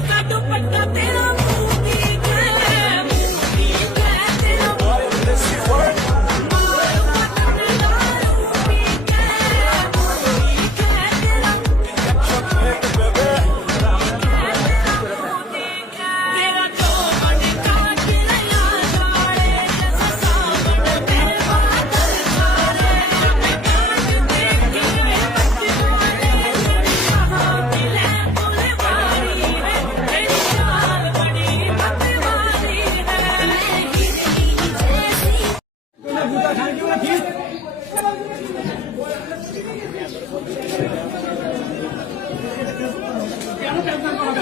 का दुपट्टा तेरा